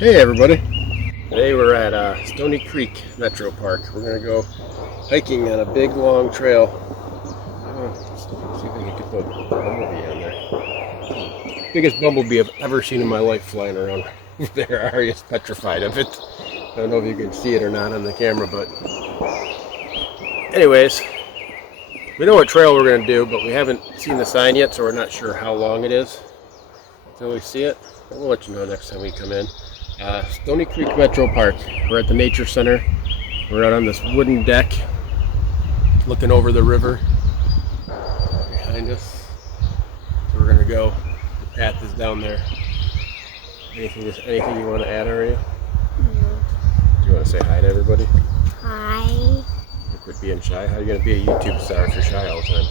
Hey everybody! Today we're at Stony Creek Metropark. We're going to go hiking on a big long trail. See if we can get the bumblebee on there. Biggest bumblebee I've ever seen in my life flying around there. Arya's petrified of it. I don't know if you can see it or not on the camera, but anyways, we know what trail we're going to do, but we haven't seen the sign yet, so we're not sure how long it is until we see it. We'll let you know next time we come in. Stony Creek Metropark. We're at the Nature Center. We're out on this wooden deck looking over the river behind us. So we're gonna go. The path is down there. Anything you want to add, Aria? No. Do you want to say hi to everybody? Hi. You quit being shy. How are you gonna be a YouTube star if you're shy all the time?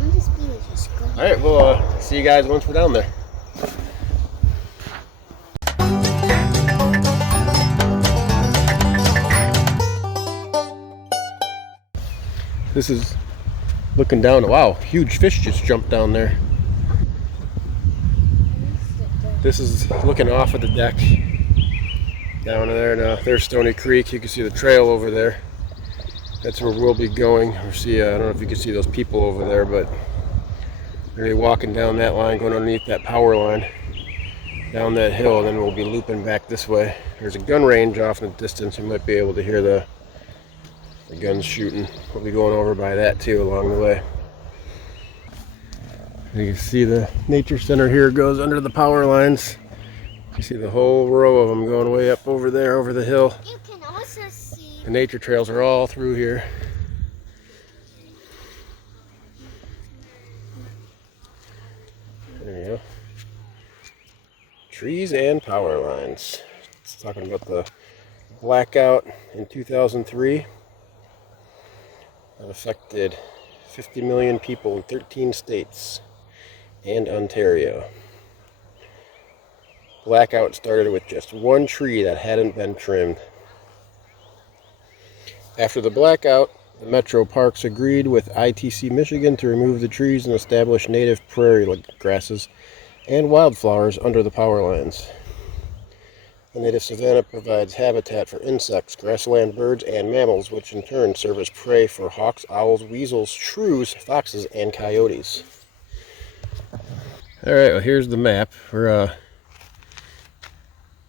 I'm just being just go. Alright, we'll see you guys once we're down there. This is looking down. Wow, huge fish just jumped down there. This is looking off of the deck down there. Now there's Stony Creek. You can see the trail over there. That's where we'll be going. Or see, I don't know if you can see those people over there, but we're gonna be walking down that line, going underneath that power line, down that hill, and then we'll be looping back this way. There's a gun range off in the distance. You might be able to hear the guns shooting. We'll be going over by that too along the way. You can see the Nature Center here goes under the power lines. You see the whole row of them going way up over there, over the hill. You can also see The nature trails are all through here. There you go. Trees and power lines. It's talking about the blackout in 2003 that affected 50 million people in 13 states and Ontario. Blackout started with just one tree that hadn't been trimmed. After the blackout, the Metro Parks agreed with ITC Michigan to remove the trees and establish native prairie grasses and wildflowers under the power lines. The native savanna provides habitat for insects, grassland birds, and mammals, which in turn serve as prey for hawks, owls, weasels, shrews, foxes, and coyotes. Alright, well here's the map. I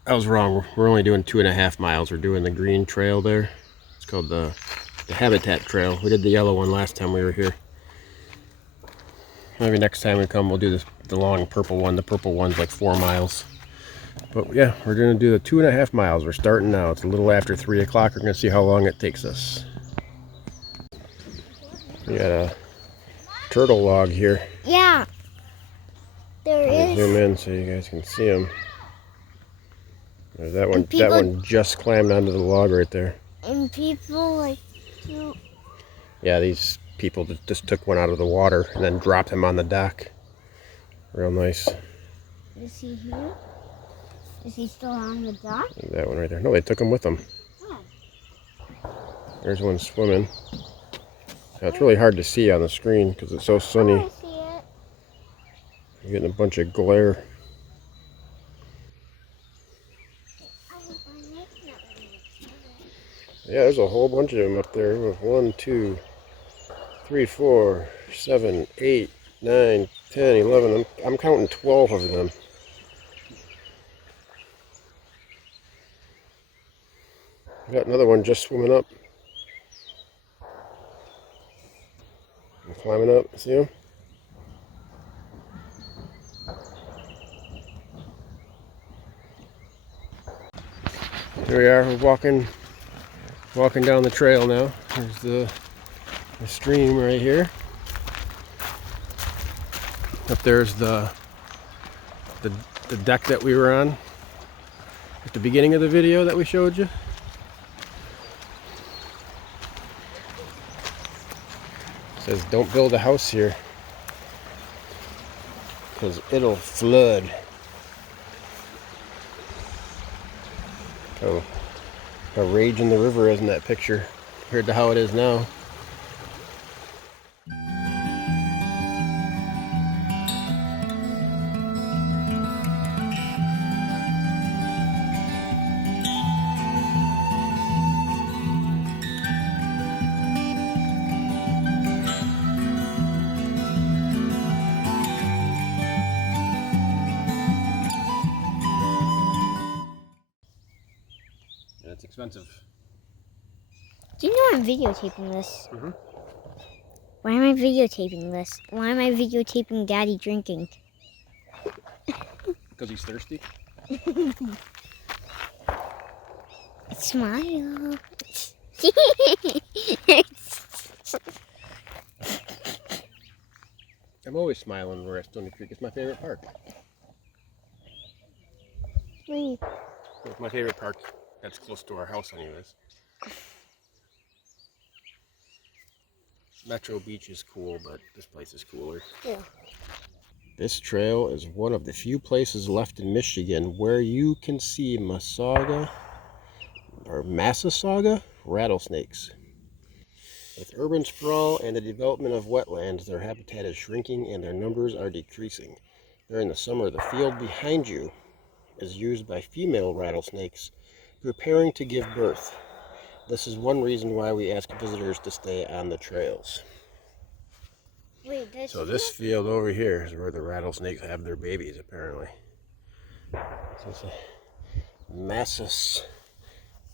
was wrong. We're only doing 2.5 miles. We're doing the green trail there. It's called the Habitat Trail. We did the yellow one last time we were here. Maybe next time we come we'll do the long purple one. The purple one's like 4 miles. But yeah, we're going to do the 2.5 miles. We're starting now. It's a little after 3 o'clock. We're going to see how long it takes us. We got a turtle log here. Yeah. There is. Zoom in so you guys can see them. There's that one. People, that one just climbed onto the log right there. And people like to. Yeah, these people just took one out of the water and then dropped him on the dock. Real nice. Is he here? Is he still on the dock? That one right there. No, they took him with them. Oh. There's one swimming. Now, it's really hard to see on the screen because it's so sunny. Oh, I see it. You're getting a bunch of glare. Yeah, there's a whole bunch of them up there. 1, 2, 3, 4, 7, 8, 9, 10, 11. I'm counting 12 of them. Got another one just swimming up. And climbing up. See him? Here we are. We're walking down the trail now. There's the stream right here. Up there's the deck that we were on at the beginning of the video that we showed you. It says don't build a house here because it'll flood. Oh. A rage in the river is in that picture compared to how it is now. expensive. Do you know I'm videotaping this? Mm-hmm. Why am I videotaping this? Why am I videotaping Daddy drinking? Because he's thirsty? Smile. I'm always smiling when we're at Stony Creek. It's my favorite park. Wait. It's my favorite park that's close to our house anyways. Metro Beach is cool, but this place is cooler. Yeah. This trail is one of the few places left in Michigan where you can see Massasauga rattlesnakes. With urban sprawl and the development of wetlands, their habitat is shrinking and their numbers are decreasing. During the summer, the field behind you is used by female rattlesnakes preparing to give birth. This is one reason why we ask visitors to stay on the trails. Wait, So this field over here is where the rattlesnakes have their babies, apparently. So it's a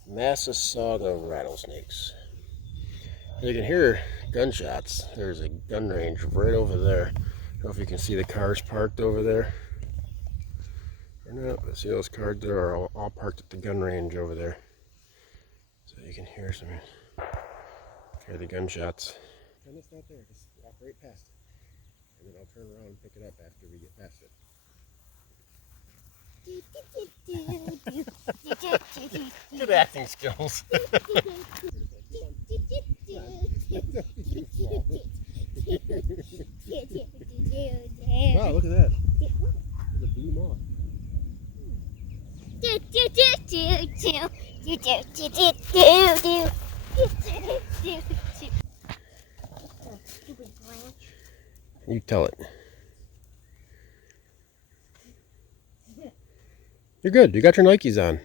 Massasauga rattlesnakes. You can hear gunshots. There's a gun range right over there. I don't know if you can see the cars parked over there or not, but see those cars there are all parked at the gun range over there. So you can hear the gunshots. And it's not there, just walk right past it. And then I'll turn around and pick it up after we get past it. Good acting skills. Wow, look at that. There's a blue moth. You tell it. You're good. You got your Nikes on.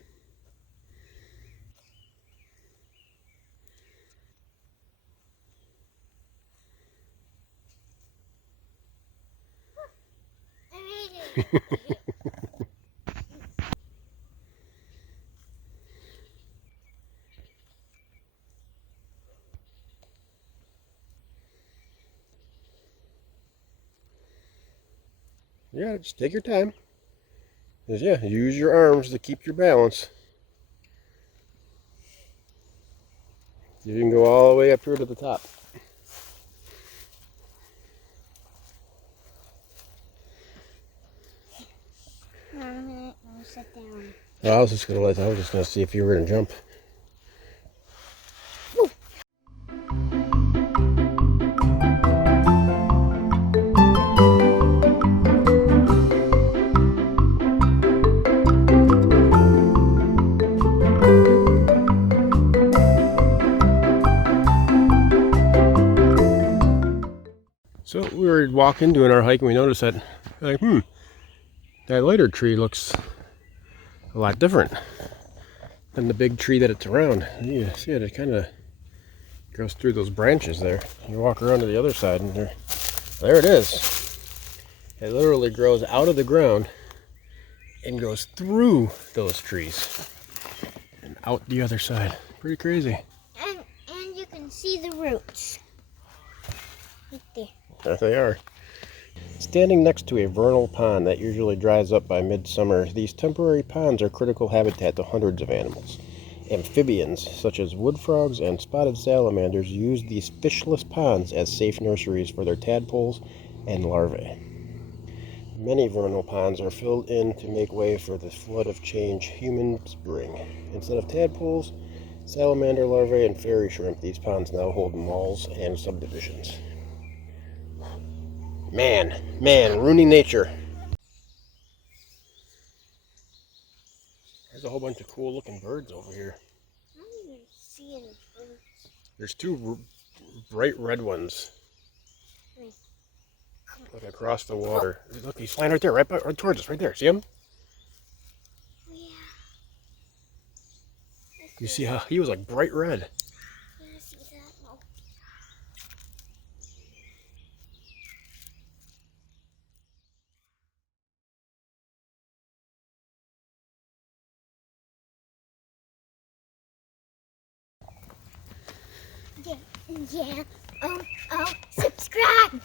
Yeah, just take your time. Just, yeah, use your arms to keep your balance. You can go all the way up here to the top. I'm gonna sit down. I was just gonna see if you were gonna jump. So we were walking, doing our hike, and we noticed that, like, that lighter tree looks a lot different than the big tree that it's around. You see it kind of goes through those branches there. You walk around to the other side, and there it is. It literally grows out of the ground and goes through those trees and out the other side. Pretty crazy. And you can see the roots. Right there. There they are. Standing next to a vernal pond that usually dries up by midsummer, these temporary ponds are critical habitat to hundreds of animals. Amphibians, such as wood frogs and spotted salamanders, use these fishless ponds as safe nurseries for their tadpoles and larvae. Many vernal ponds are filled in to make way for the flood of change humans bring. Instead of tadpoles, salamander larvae, and fairy shrimp, these ponds now hold malls and subdivisions. Man, ruining nature. There's a whole bunch of cool looking birds over here. I don't even see any birds. There's two bright red ones. Look across the water. Look, he's flying right there, right towards us, right there. See him? Yeah. You see how he was like bright red. Yeah. Subscribe.